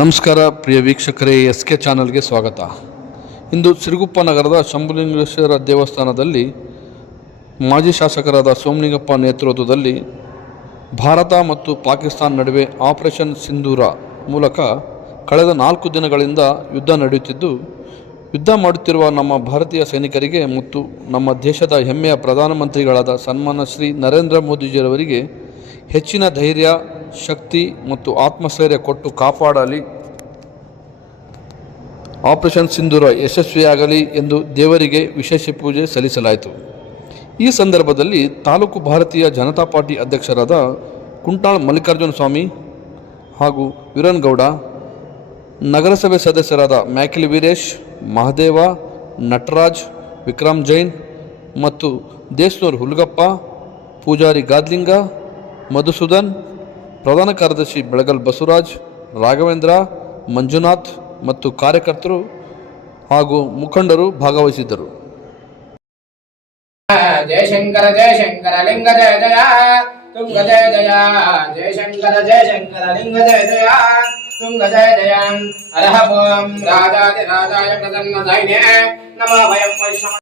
ನಮಸ್ಕಾರ, ಪ್ರಿಯ ವೀಕ್ಷಕರೇ S K ಚಾನಲ್ಗೆ ಸ್ವಾಗತ. ಇಂದು ಸಿರುಗುಪ್ಪ ನಗರದ ಶಂಭುಲಿಂಗೇಶ್ವರ ದೇವಸ್ಥಾನದಲ್ಲಿ ಮಾಜಿ ಶಾಸಕರಾದ ಸೋಮಲಿಂಗಪ್ಪ ನೇತೃತ್ವದಲ್ಲಿ ಭಾರತ ಮತ್ತು ಪಾಕಿಸ್ತಾನ ನಡುವೆ ಆಪರೇಷನ್ ಸಿಂಧೂರ ಮೂಲಕ ಕಳೆದ ನಾಲ್ಕು ದಿನಗಳಿಂದ ಯುದ್ಧ ನಡೆಯುತ್ತಿದ್ದು, ಯುದ್ಧ ಮಾಡುತ್ತಿರುವ ನಮ್ಮ ಭಾರತೀಯ ಸೈನಿಕರಿಗೆ ಮತ್ತು ನಮ್ಮ ದೇಶದ ಹೆಮ್ಮೆಯ ಪ್ರಧಾನಮಂತ್ರಿಗಳಾದ ಸನ್ಮಾನ ಶ್ರೀ ನರೇಂದ್ರ ಮೋದಿಜಿಯವರಿಗೆ ಹೆಚ್ಚಿನ ಧೈರ್ಯ ಶಕ್ತಿ ಮತ್ತು ಆತ್ಮಸ್ಥೈರ್ಯ ಕೊಟ್ಟು ಕಾಪಾಡಲಿ. ಆಪರೇಷನ್ ಸಿಂಧೂರ ಯಶಸ್ವಿಯಾಗಲಿ ಎಂದು ದೇವರಿಗೆ ವಿಶೇಷ ಪೂಜೆ ಸಲ್ಲಿಸಲಾಯಿತು. ಈ ಸಂದರ್ಭದಲ್ಲಿ ತಾಲೂಕು ಭಾರತೀಯ ಜನತಾ ಪಾರ್ಟಿ ಅಧ್ಯಕ್ಷರಾದ ಕುಂಟಾಳ್ ಮಲ್ಲಿಕಾರ್ಜುನ ಸ್ವಾಮಿ ಹಾಗೂ ವೀರನ್ಗೌಡ ನಗರಸಭೆ ಸದಸ್ಯರಾದ ಮ್ಯಾಕಿಲ್ ವೀರೇಶ್, ಮಹದೇವ, ನಟರಾಜ್, ವಿಕ್ರಮ್ ಜೈನ್ ಮತ್ತು ದೇಶ್ನೂರ್ ಹುಲ್ಗಪ್ಪ, ಪೂಜಾರಿ ಗಾದ್ಲಿಂಗ, ಮಧುಸೂದನ್ ಪ್ರಧಾನ ಕಾರ್ಯದರ್ಶಿ ಬೆಳಗಲ್ ಬಸವರಾಜ್ ರಾಘವೇಂದ್ರ ಮಂಜುನಾಥ್ ಮತ್ತು ಕಾರ್ಯಕರ್ತರು ಹಾಗೂ ಮುಖಂಡರು ಭಾಗವಹಿಸಿದ್ದರು. ಜಯಶಂಕರ ಜಯಶಂಕರ ಲಿಂಗ ಜಯ ಜಯ ತುಂಗ ಜಯ ಜಯ ಜಯಶಂಕರ ಜಯಶಂಕರ ಲಿಂಗ ಜಯ ಜಯ ತುಂಗ ಜಯ ಜಯ. ಅರಹ ಓಂ ರಾಜಾಯ ಪ್ರಸನ್ನ ನಮಃ ವಯಂ ವೈಷ್ಣವ.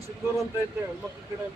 ಸಿಂಧೂರ್ ಅಂತ ಐತೆ ಹೆಣ್ಮಕ್ಳ ಕಡೆ